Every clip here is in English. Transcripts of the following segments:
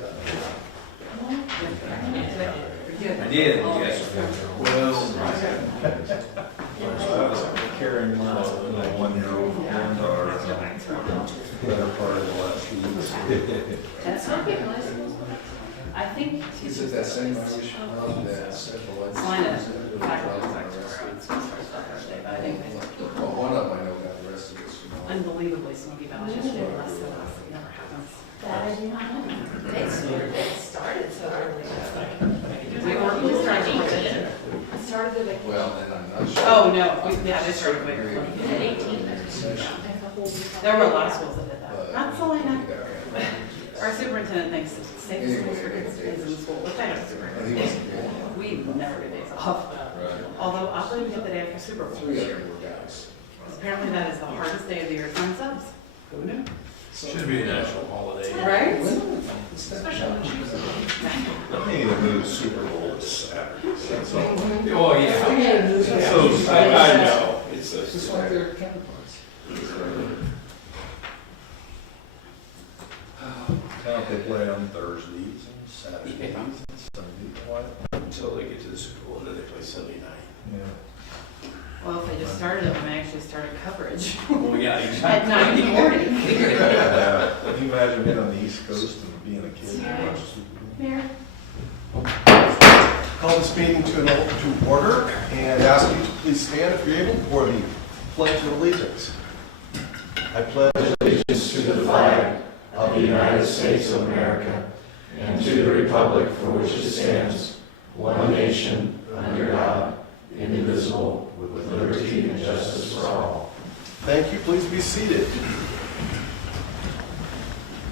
I did, yes. Well, I was carrying my 1-year-old granddaughter better part of the last 2 weeks. That's not good, I think. Is it that same Irish mom that said the lights? Line of faculty Thursday, but I think Well, one of them I know got arrested. unbelievably smoky valley yesterday, less than us, it never happens. That I do not know. They started so early. We started to It started at Well, then I'm not sure. Oh, no, yeah, they started way early. at 18. There were a lot of schools that did that. But- Not Salina. Yeah. Our superintendent thinks the safest schools for kids is in school, which I don't And he agree. wasn't the only one. We never get days off. Right. Although I'll believe we get the day after Super Bowl Three this of year. them were guys. Apparently that is the hardest day of the year to sign subs. Who knew? Should be a national holiday. Right? Especially on Tuesday. I need to move Super Bowl to Saturday. That's all. Oh, yeah. So, I know. It's Just like their counterparts. Now they play on Thursdays and Saturdays and Sundays. Why? Until they get to the Super Bowl, and then they play Sunday night. Yeah. Well, if they just started it when they actually started coverage Oh, yeah, at exactly. 9 in the morning. Can you imagine being on the East Coast and being a kid and watching Super Bowl? Mayor? Call this meeting to order and ask you to please stand if you're able for the Pledge of Allegiance. I pledge allegiance to the flag of the United States of America and to the republic for which it stands, one nation, under God, indivisible, with liberty and justice for all. Thank you. Please be seated.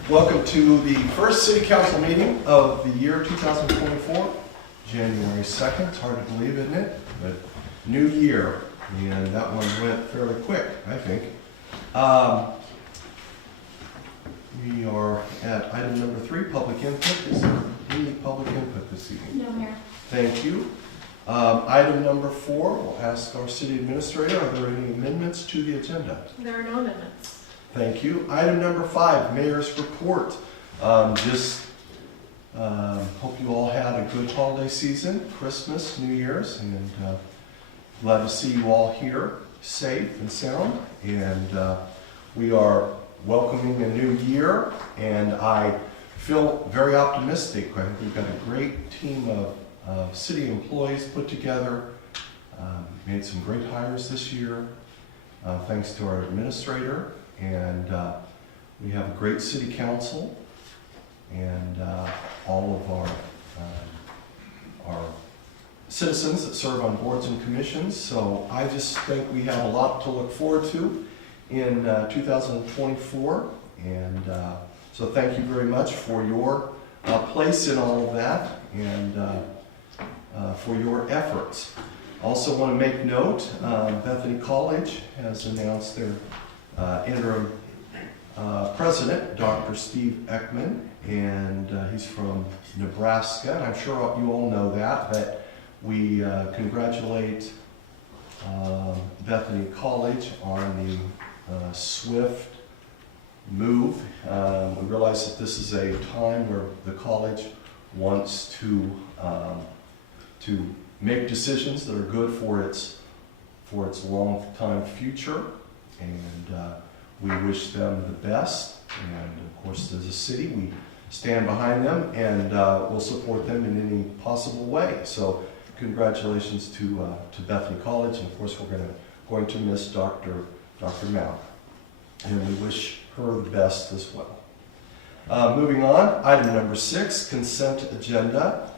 Welcome to the first City Council meeting of the year 2024, January 2nd. It's hard to believe, isn't it? But new year, and that one went fairly quick, I think. We are at item number 3, public input. Is there any public input this evening? No, Mayor. Thank you. Item number 4, we'll ask our city administrator, are there any amendments to the agenda? There are no amendments. Thank you. Item number 5, mayor's report. Hope you all had a good holiday season, Christmas, New Year's, and glad to see you all here, safe and sound. And we are welcoming a new year, and I feel very optimistic. I think we've got a great team of city employees put together, made some great hires this year, thanks to our administrator, and we have a great city council, and all of our citizens that serve on boards and commissions. So I just think we have a lot to look forward to in 2024, and so thank you very much for your place in all of that, and for your efforts. Also want to make note, Bethany College has announced their interim president, Dr. Steve Ekman, and he's from Nebraska, and I'm sure you all know that, but we congratulate Bethany College on the swift move. We realize that this is a time where the college wants to make decisions that are good for its long-time future, and we wish them the best. And of course, as a city, we stand behind them and we'll support them in any possible way. So, congratulations to Bethany College, and of course, we're going to miss Dr. Mount, and we wish her the best as well. Moving on, item number 6, consent agenda.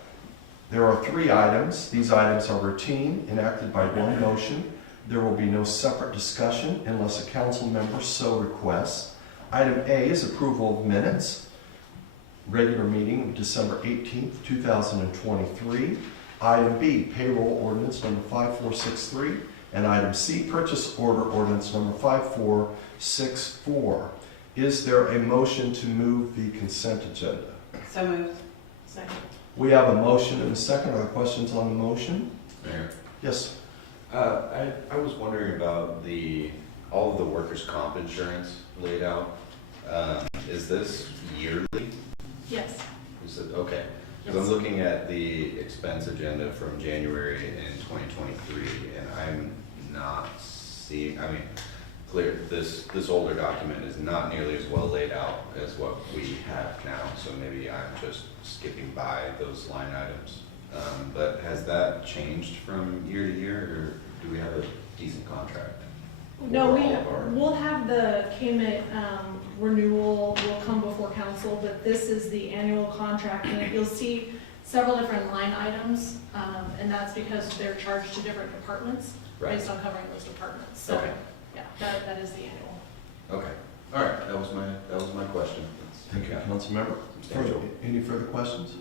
There are 3 items. These items are routine, enacted by one motion. There will be no separate discussion unless a council member so requests. Item A is approval of minutes. Regular meeting of December 18th, 2023. Item B, payroll ordinance number 5463. And item C, purchase order ordinance number 5464. Is there a motion to move the consent agenda? So moved. Second. We have a motion and a second. Are there questions on the motion? Mayor, Yes. I was wondering about all of the workers' comp insurance laid out. Is this yearly? Yes. Because I'm looking at the expense agenda from January in 2023, and I'm not seeing, I mean, clear, this older document is not nearly as well laid out as what we have now, so maybe I'm just skipping by those line items. But has that changed from year to year, or do we have a decent contract? No, for all of our- we'll have the KMIT renewal will come before council, but this is the annual contract, and you'll see several different line items, and that's because they're charged to different departments Right. based on covering those departments. So, Okay. yeah, that is the annual. Okay, all right, that was my question. Thank you, Yeah. Councilmember. Substantial. Any further questions?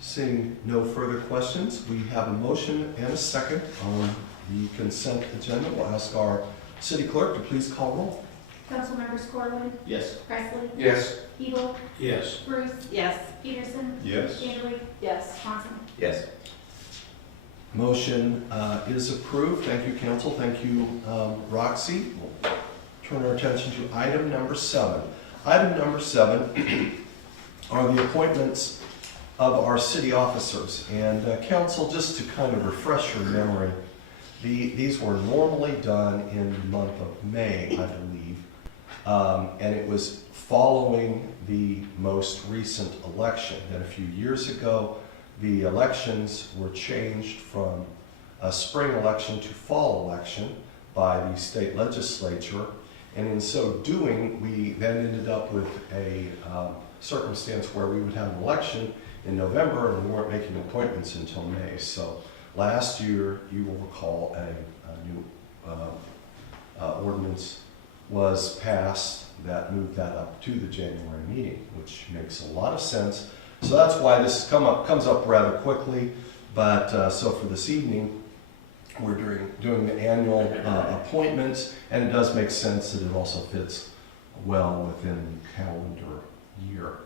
Seeing no further questions, we have a motion and a second on the consent agenda. We'll ask our city clerk to please call roll. Councilmembers Corwin, Yes. Presley, Yes. Hebel, Yes. Bruce, Yes. Peterson, Yes. Vanderway, Yes. Swanson. Yes. Motion is approved. Thank you, council. Thank you, Roxy. We'll turn our attention to item number 7. Item number 7 are the appointments of our city officers. And council, just to kind of refresh your memory, these were normally done in the month of May, I believe. And it was following the most recent election. Then a few years ago, the elections were changed from a spring election to fall election by the state legislature. And in so doing, we then ended up with a circumstance where we would have an election in November and we weren't making appointments until May. So last year, you will recall, a new ordinance was passed that moved that up to the January meeting, which makes a lot of sense. So that's why this comes up rather quickly. But so for this evening, we're doing the annual appointments, and it does make sense that it also fits well within the calendar year.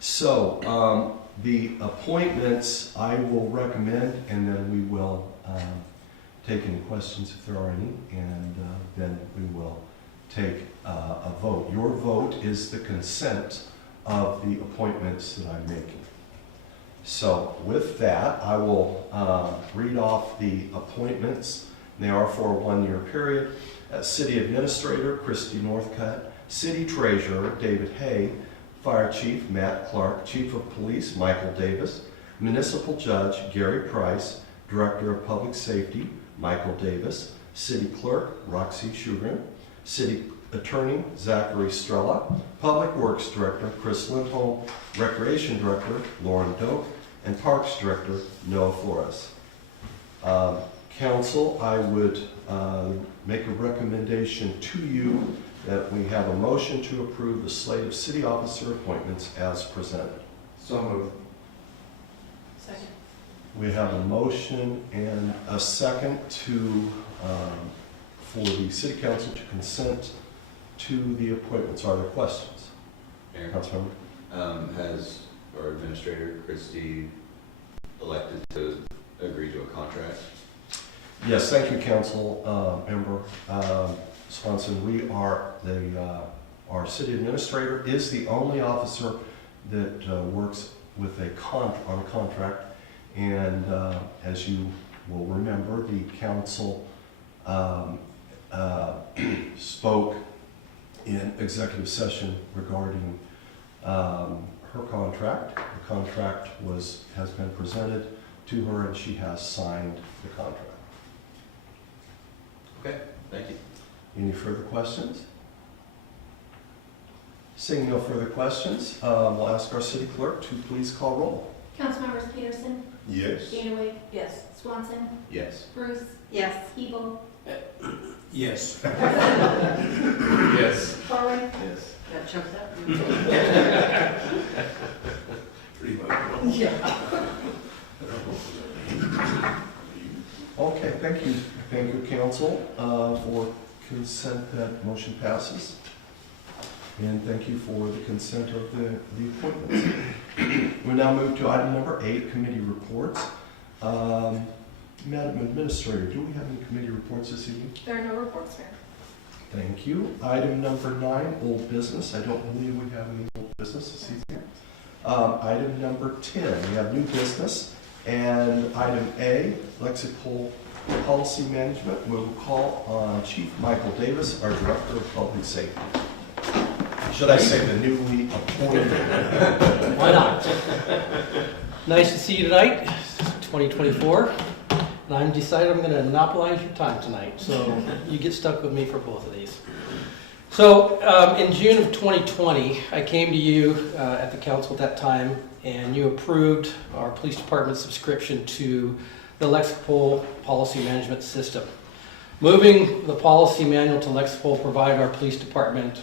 So the appointments I will recommend, and then we will take any questions if there are any, and then we will take a vote. Your vote is the consent of the appointments that I'm making. So with that, I will read off the appointments. They are for a one-year period. City Administrator, Christy Northcutt. City Treasurer, David Hay. Fire Chief, Matt Clark. Chief of Police, Michael Davis. Municipal Judge, Gary Price. Director of Public Safety, Michael Davis. City Clerk, Roxy Shugren. City Attorney, Zachary Strella. Public Works Director, Chris Lindholm. Recreation Director, Lauren Doak. And Parks Director, Noah Flores. Council, I would make a recommendation to you that we have a motion to approve the slate of city officer appointments as presented. So moved. Second. We have a motion and a second to, for the city council to consent to the appointments. Are there questions? Mayor, Councilmember? has our administrator, Christy, elected to agree to a contract? Yes, thank you, council member Swanson. We are our city administrator is the only officer that works with on a contract. And as you will remember, the council spoke in executive session regarding her contract. The contract has been presented to her and she has signed the contract. Okay, thank you. Any further questions? Seeing no further questions, we'll ask our city clerk to please call roll. Councilmembers Peterson, Yes. Vanderway, Yes. Swanson, Yes. Bruce, Yes. Hebel, Yes. Presley, Yes. Corwin, Yes. Got choked up? Pretty much. Okay, thank you. Thank you, council, for consent that motion passes. And thank you for the consent of the appointments. We now move to item number 8, committee reports. Madam Administrator, do we have any committee reports this evening? There are no reports, Mayor. Thank you. Item number 9, old business. I don't believe we have any old business this evening. Item number 10, we have new business. And item A, Lexipol Policy Management. We'll call on Chief Michael Davis, our Director of Public Safety. Should I say the newly appointed? Why not? Nice to see you tonight, 2024. And I'm decided I'm going to monopolize your time tonight, so you get stuck with me for both of these. So in June of 2020, I came to you at the council at that time, and you approved our police department subscription to the Lexipol Policy Management System. Moving the policy manual to Lexipol provided our police department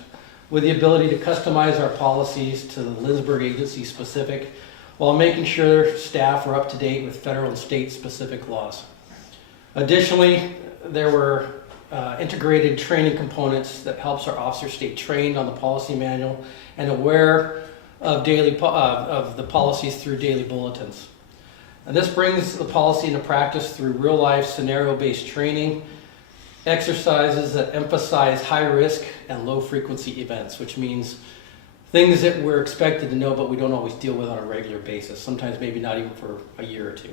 with the ability to customize our policies to the Lindsborg agency specific, while making sure staff are up to date with federal and state specific laws. Additionally, there were integrated training components that helps our officers stay trained on the policy manual and aware of the policies through daily bulletins. And this brings the policy into practice through real life scenario based training, exercises that emphasize high risk and low frequency events, which means things that we're expected to know but we don't always deal with on a regular basis, sometimes maybe not even for a year or two.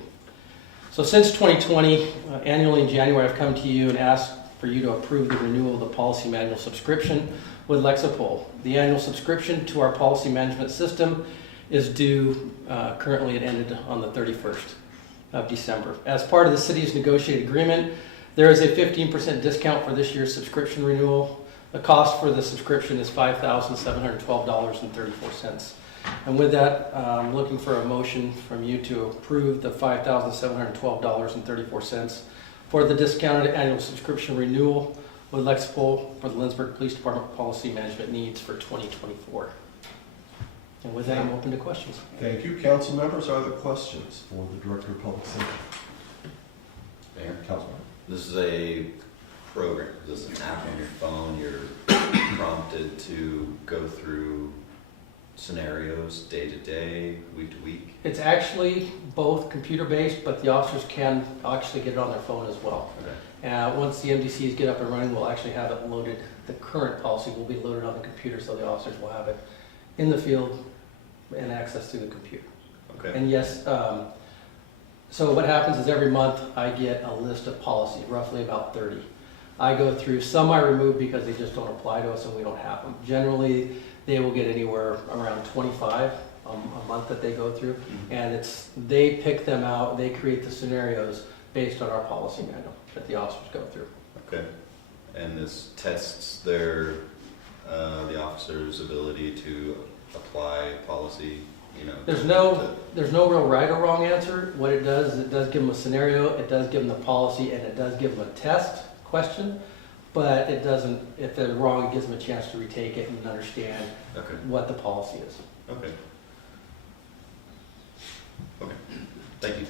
So since 2020, annually in January, I've come to you and asked for you to approve the renewal of the policy manual subscription with Lexipol. The annual subscription to our policy management system is due, currently it ended on the 31st of December. As part of the city's negotiated agreement, there is a 15% discount for this year's subscription renewal. The cost for the subscription is $5,712.34. And with that, I'm looking for a motion from you to approve the $5,712.34 for the discounted annual subscription renewal with Lexipol for the Lindsborg Police Department policy management needs for 2024. And with that, I'm open to questions. Thank you. Council members, are there questions for the Director of Public Safety? Mayor, Councilman. this is a program. This is an app on your phone. You're prompted to go through scenarios day to day, week to week. It's actually both computer-based, but the officers can actually get it on their phone as well. Okay. Once the MDCs get up and running, we'll actually have it loaded. The current policy will be loaded on the computer, so the officers will have it in the field and access through the computer. Okay. And yes, so what happens is every month I get a list of policies, roughly about 30. I go through, some I remove because they just don't apply to us and we don't have them. Generally, they will get anywhere around 25 a month that they go through. And they pick them out, they create the scenarios based on our policy manual that the officers go through. Okay. And this tests the officer's ability to apply policy, There's no real right or wrong answer. What it does is it does give them a scenario, it does give them the policy, and it does give them a test question, but it doesn't, if they're wrong, it gives them a chance to retake it and understand what the policy is. Okay. Okay. Thank you.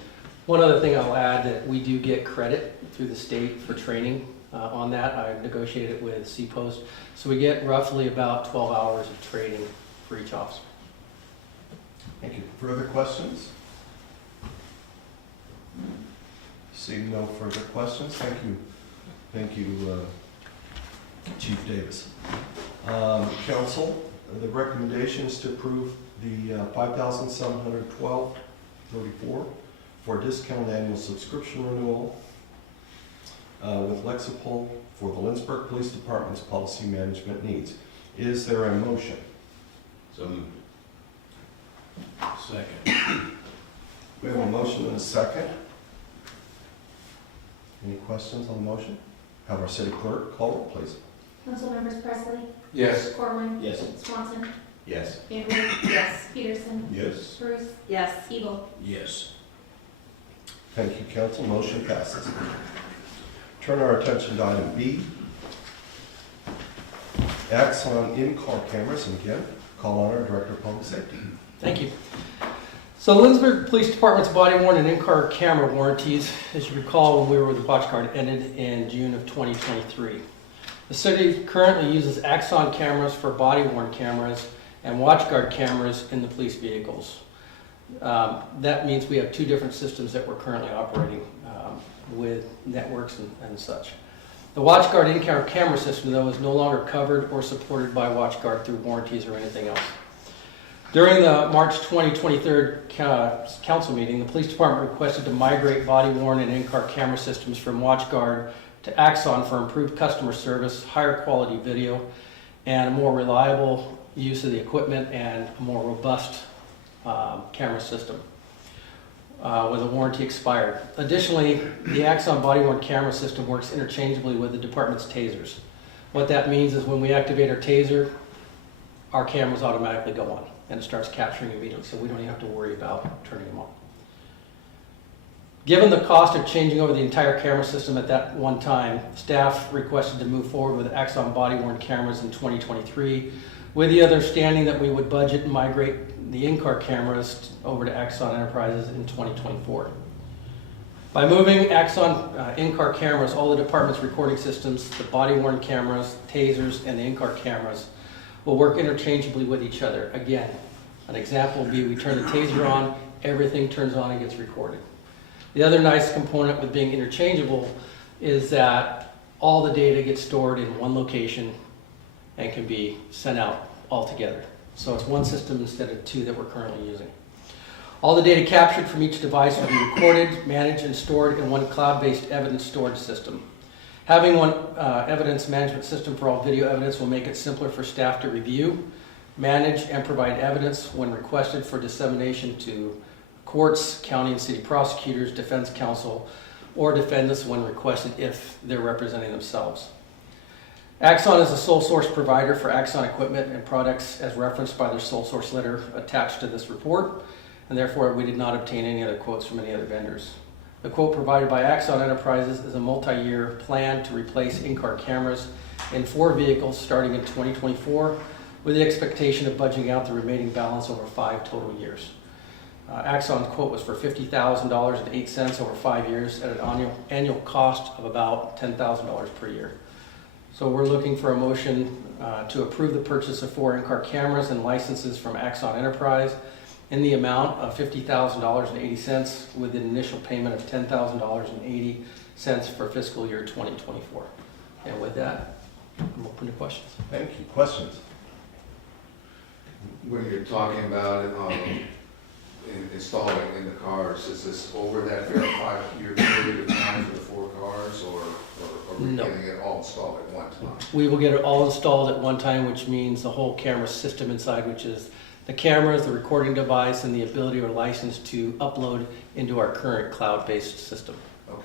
One other thing I'll add, that we do get credit through the state for training on that. I've negotiated it with CPOST. So we get roughly about 12 hours of training for each officer. Thank you. Further questions? Seeing no further questions, thank you. Thank you, Chief Davis. Council, the recommendation is to approve the $5,712.34 for a discounted annual subscription renewal with Lexipol for the Lindsborg Police Department's policy management needs. Is there a motion? So moved. Second. We have a motion and a second. Any questions on the motion? Have our city clerk call roll, please. Councilmembers Presley, Yes. Corwin, Yes. Swanson, Yes. Van Wert, Yes. Peterson, Yes. Bruce, Yes. Evil. Yes. Thank you, council. Motion passes. Turn our attention to item B. Acts on in-car cameras, and again, call on our Director of Public Safety. Thank you. So Lindsborg Police Department's body worn and in-car camera warranties, as you recall when we were with the watch guard, ended in June of 2023. The city currently uses Axon cameras for body worn cameras and watch guard cameras in the police vehicles. That means we have two different systems that we're currently operating with networks and such. The watch guard in-car camera system, though, is no longer covered or supported by watch guard through warranties or anything else. During the March 23rd council meeting, the police department requested to migrate body-worn and in-car camera systems from WatchGuard to Axon for improved customer service, higher quality video, and a more reliable use of the equipment and a more robust camera system with a warranty expired. Additionally, the Axon body-worn camera system works interchangeably with the department's tasers. What that means is when we activate our taser, our cameras automatically go on and it starts capturing immediately, so we don't even have to worry about turning them on. Given the cost of changing over the entire camera system at that one time, staff requested to move forward with Axon body-worn cameras in 2023, with the understanding that we would budget and migrate the in-car cameras over to Axon Enterprises in 2024. By moving Axon in-car cameras, all the department's recording systems, the body-worn cameras, tasers, and the in-car cameras will work interchangeably with each other. Again, an example would be we turn the taser on, everything turns on and gets recorded. The other nice component with being interchangeable is that all the data gets stored in one location and can be sent out all together. So it's one system instead of two that we're currently using. All the data captured from each device will be recorded, managed, and stored in one cloud-based evidence storage system. Having one evidence management system for all video evidence will make it simpler for staff to review, manage, and provide evidence when requested for dissemination to courts, county and city prosecutors, defense counsel, or defendants when requested if they're representing themselves. Axon is the sole source provider for Axon equipment and products as referenced by their sole source letter attached to this report, and therefore we did not obtain any other quotes from any other vendors. The quote provided by Axon Enterprises is a multi-year plan to replace in-car cameras in 4 vehicles starting in 2024 with the expectation of budgeting out the remaining balance over 5 total years. Axon's quote was for $50,000.08 over 5 years at an annual cost of about $10,000 per year. So we're looking for a motion to approve the purchase of 4 in-car cameras and licenses from Axon Enterprise in the amount of $50,000.80 with an initial payment of $10,000.80 for fiscal year 2024. And with that, I'm open to questions. Thank you. Questions? When you're talking about installing in the cars, is this over that 5-year period of time for the 4 cars, or are we No. getting it all installed at one time? We will get it all installed at one time, which means the whole camera system inside, which is the cameras, the recording device, and the ability or license to upload into our current cloud-based system. Okay.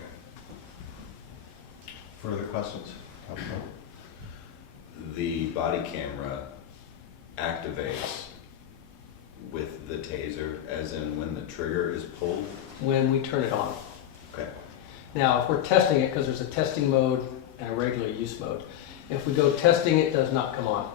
Further questions? The body camera activates with the taser, as in when the trigger is pulled? When we turn it on. Okay. Now, if we're testing it, because there's a testing mode and a regular use mode, if we go testing, it does not come on.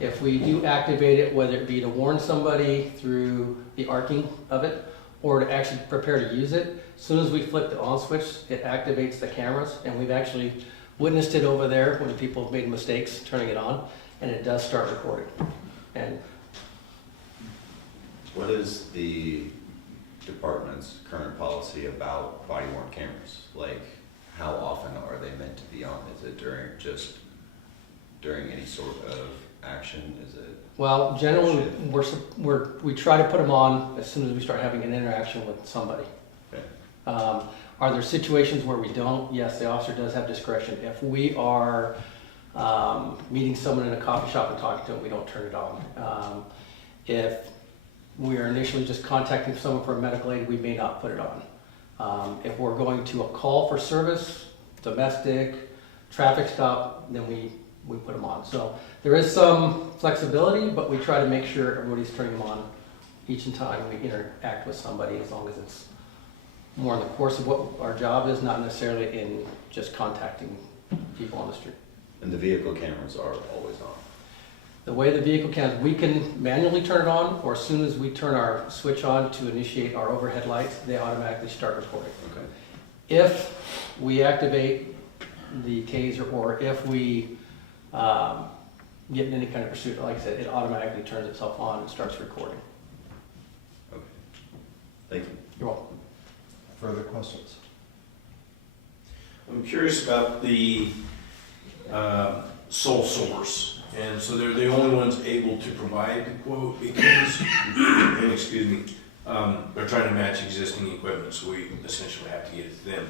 If we do activate it, whether it be to warn somebody through the arcing of it, or to actually prepare to use it, as soon as we flip the on switch, it activates the cameras, and we've actually witnessed it over there when people have made mistakes turning it on, and it does start recording. And What is the department's current policy about body-worn cameras? Like, how often are they meant to be on? Is it during any sort of action? Is it? well, generally, we try to put them on as soon as we start having an interaction with somebody. Okay. Are there situations where we don't? Yes, the officer does have discretion. If we are meeting someone in a coffee shop and talking to them, we don't turn it on. If we are initially just contacting someone for a medical aid, we may not put it on. If we're going to a call for service, domestic, traffic stop, then we put them on. So there is some flexibility, but we try to make sure everybody's turning them on each time we interact with somebody, as long as it's more in the course of what our job is, not necessarily in just contacting people on the street. And the vehicle cameras are always on? The way the vehicle cameras, we can manually turn it on, or as soon as we turn our switch on to initiate our overhead lights, they automatically start recording. Okay. If we activate the taser, or if we get in any kind of pursuit, like I said, it automatically turns itself on and starts recording. Okay. Thank you. You're welcome. Further questions? I'm curious about the sole source. And so they're the only ones able to provide the quote because, and excuse me, they're trying to match existing equipment, so we essentially have to get it to them.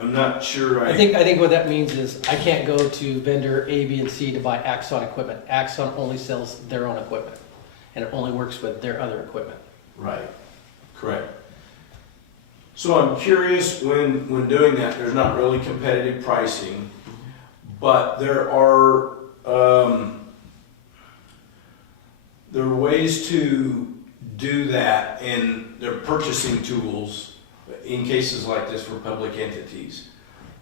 I'm not sure. I think what that means is I can't go to vendor A, B, and C to buy Axon equipment. Axon only sells their own equipment, and it only works with their other equipment. Right, correct. So I'm curious, when doing that, there's not really competitive pricing, but there are ways to do that, and they're purchasing tools in cases like this for public entities,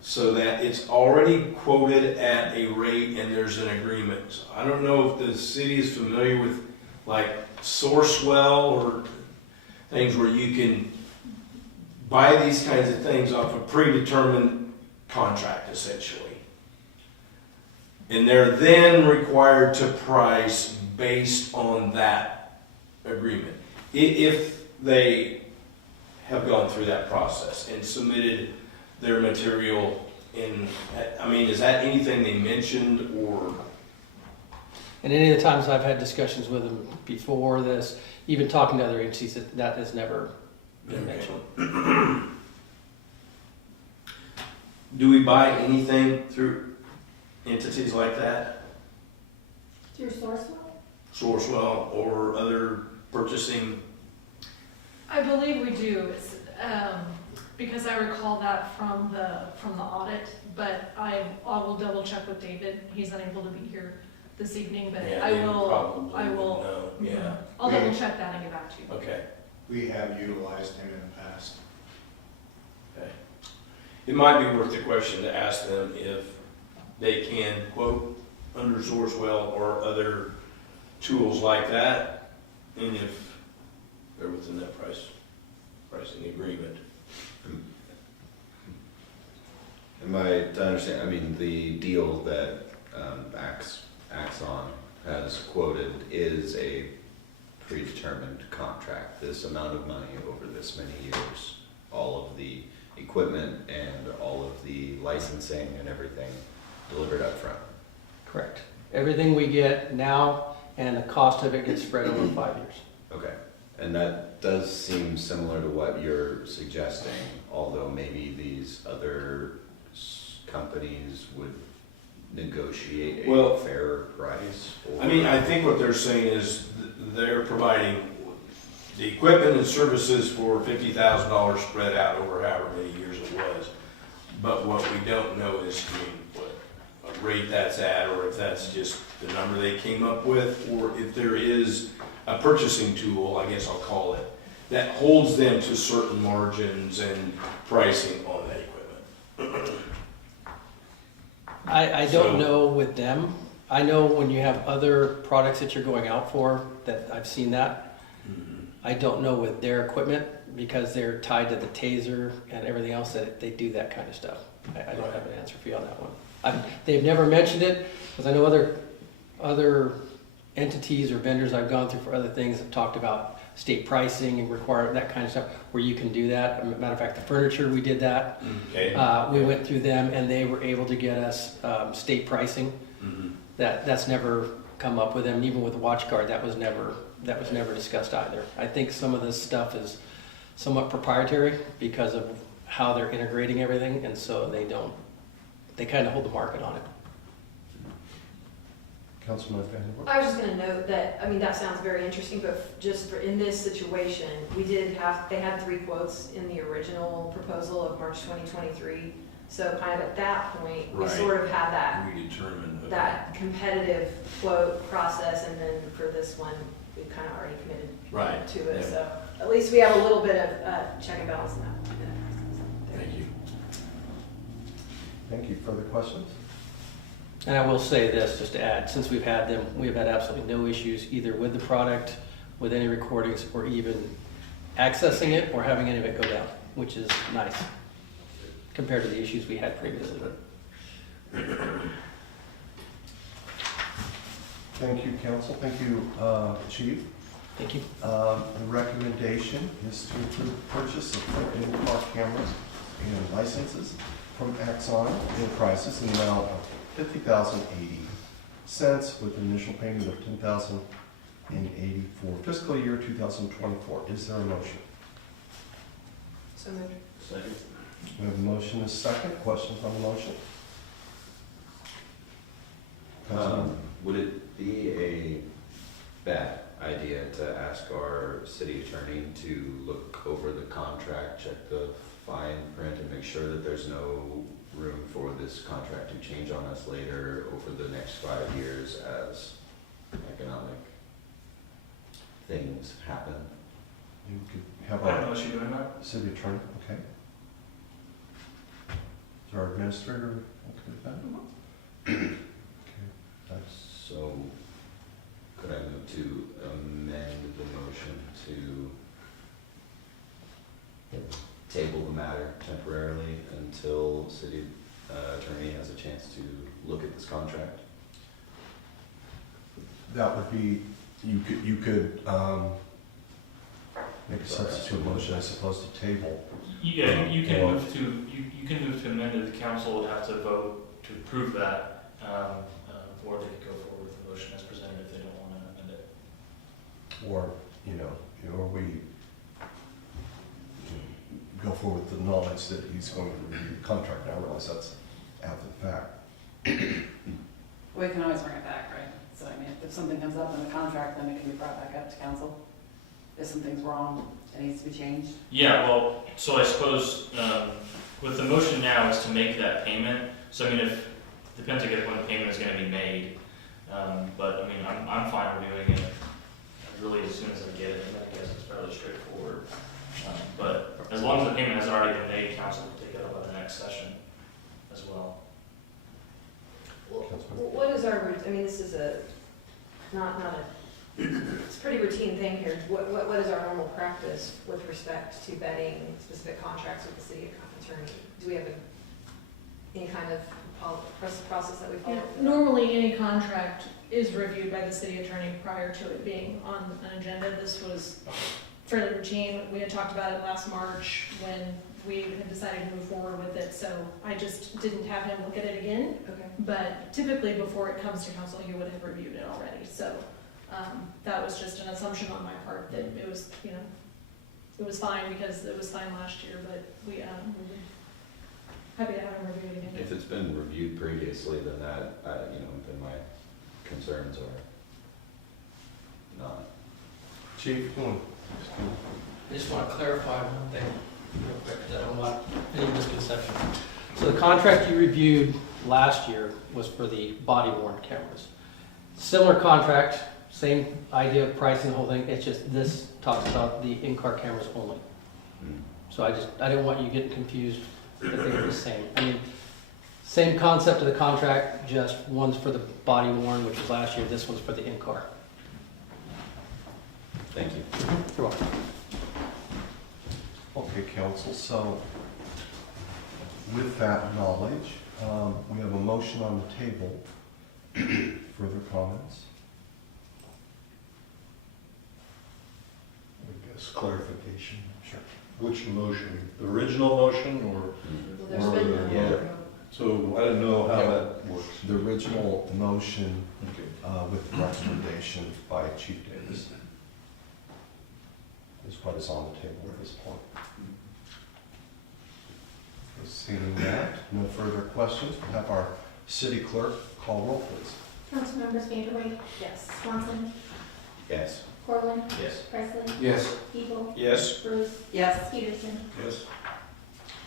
so that it's already quoted at a rate and there's an agreement. So I don't know if the city is familiar with like Sourcewell or things where you can buy these kinds of things off a predetermined contract, essentially. And they're then required to price based on that agreement. If they have gone through that process and submitted their material in, I mean, is that anything they mentioned or? And any of the times I've had discussions with them before this, even talking to other agencies, that has never been mentioned. Do we buy anything through entities like that? Through Sourcewell? Sourcewell or other purchasing? I believe we do, it's, because I recall that from the audit, but I will double check with David. He's unable to be here this evening, but Yeah, I they will, probably I will, know, yeah, I'll double check that and get back to you. okay. We have utilized him in the past. Okay. It might be worth the question to ask them if they can quote under Sourcewell or other tools like that, and if they're within that pricing agreement. Am I to understand, I mean, the deal that Axon has quoted is a predetermined contract, this amount of money over this many years, all of the equipment and all of the licensing and everything delivered up front. Correct. Everything we get now and the cost of it gets spread over 5 years. Okay, and that does seem similar to what you're suggesting, although maybe these other companies would negotiate Well, a fairer price. I mean, I think what they're saying is they're providing the equipment and services for $50,000 spread out over however many years it was. But what we don't know is, I mean, what rate that's at, or if that's just the number they came up with, or if there is a purchasing tool, I guess I'll call it, that holds them to certain margins and pricing on that equipment. I So- don't know with them. I know when you have other products that you're going out for, that I've seen that. I don't know with their equipment, because they're tied to the taser and everything else, that they do that kind of stuff. I don't have an answer for you on that one. They've never mentioned it, because I know other entities or vendors I've gone through for other things have talked about state pricing and require that kind of stuff, where you can do that. Matter of fact, the furniture, we did that. Okay. We went through them and they were able to get us state pricing. Mhm. That's never come up with them. Even with the watch guard, that was never discussed either. I think some of this stuff is somewhat proprietary because of how they're integrating everything, and so they kind of hold the market on it. Councilman Vandenberg? I was just gonna note that, I mean, that sounds very interesting, but just for, in this situation, they had 3 quotes in the original proposal of March 2023. So kind of at that point, we Right. sort of had that We determined. okay. that competitive quote process, and then for this one, we've kind of already committed Right. to it. Yeah. So at least we have a little bit of check and balance in that. Thank you. Thank you. Further questions? And I will say this, just to add, since we've had them, we've had absolutely no issues either with the product, with any recordings, or even accessing it or having any of it go down, which is nice compared to the issues we had previously. Thank you, council. Thank you, chief. Thank you. The recommendation is to approve purchase of in-car cameras and licenses from Axon in prices in the amount of $50,080 with an initial payment of $10,080 for fiscal year 2024. Is there a motion? So moved. Second. We have a motion and a second. Questions on the motion? Councilman? Would it be a bad idea to ask our city attorney to look over the contract, check the fine print, and make sure that there's no room for this contract to change on us later over the next 5 years as economic things happen? You could have I have our no issue doing that. city attorney, okay? Is our administrator okay with that? Okay, that's, So, could I move to amend the motion to table the matter temporarily until city attorney has a chance to look at this contract? that would be, you could make a substitute motion, I suppose, to table. Yeah, you can Or- move to, you can move to amend it, the council would have to vote to approve that, or they could go forward with the motion as presented if they don't want to amend it. Or, or we go forward with the knowledge that he's going to review the contract. Now, I realize that's after the fact. We can always bring it back, right? So, I mean, if something comes up in the contract, then it can be brought back up to council. If something's wrong, it needs to be changed. Yeah, well, so I suppose, with the motion now is to make that payment, so I mean, depends, I guess, when the payment is gonna be made. But, I mean, I'm fine reviewing it really as soon as I get it, and I guess it's fairly straightforward. But as long as the payment has already been made, council will take it up at the next session as well. What is our, I mean, this is not a, it's a pretty routine thing here. What is our normal practice with respect to vetting specific contracts with the city attorney? Do we have any kind of process that we follow? Yeah, normally, any contract is reviewed by the city attorney prior to it being on an agenda. This was fairly routine. We had talked about it last March when we had decided to move forward with it, so I just didn't have him look at it again. Okay. But typically, before it comes to council, he would have reviewed it already, so that was just an assumption on my part that it was, it was fine because it was fine last year, but we're happy to have him review it again. If it's been reviewed previously, then that, then my concerns are not. Chief, go on. I just want to clarify one thing real quick, that I don't want any misconception. So the contract you reviewed last year was for the body worn cameras. Similar contract, same idea of pricing, the whole thing, it's just this talks about the in-car cameras only. So I didn't want you getting confused, I think it's the same. I mean, same concept of the contract, just one's for the body worn, which was last year, this one's for the in-car. Thank you. You're welcome. Okay, council, so with that knowledge, we have a motion on the table. Further comments? I guess clarification. Sure. Which motion? The original motion or? Well, there's Or been the- Yeah. So I didn't know how that works. The original motion Okay. with recommendation by Chief Davis is what is on the table at this point. Seeing that, no further questions, we'll have our city clerk call roll, please. Councilmembers Vanderway, Yes. Swanson, Yes. Corwin, Yes. Presley, Yes. Evil, Yes? Bruce, Yes. Peterson. Yes.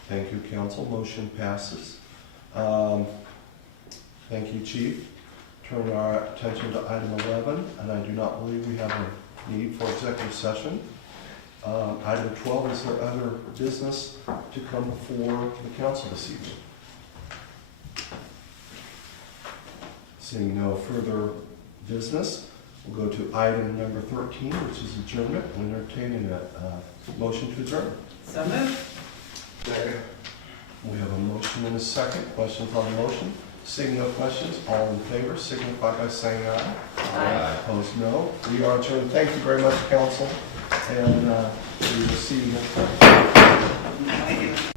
Thank you, council, motion passes. Thank you, Chief. Turn our attention to item 11, and I do not believe we have a need for executive session. Item 12, is there other business to come before the council this evening? Seeing no further business, we'll go to item number 13, which is adjournment, and entertaining a motion to adjourn. So moved. Second. We have a motion and a second. Questions on the motion? Seeing no questions, all in favor signify by saying aye. Aye. Opposed, no. We are adjourned. Thank you very much, council, and we will see you next time.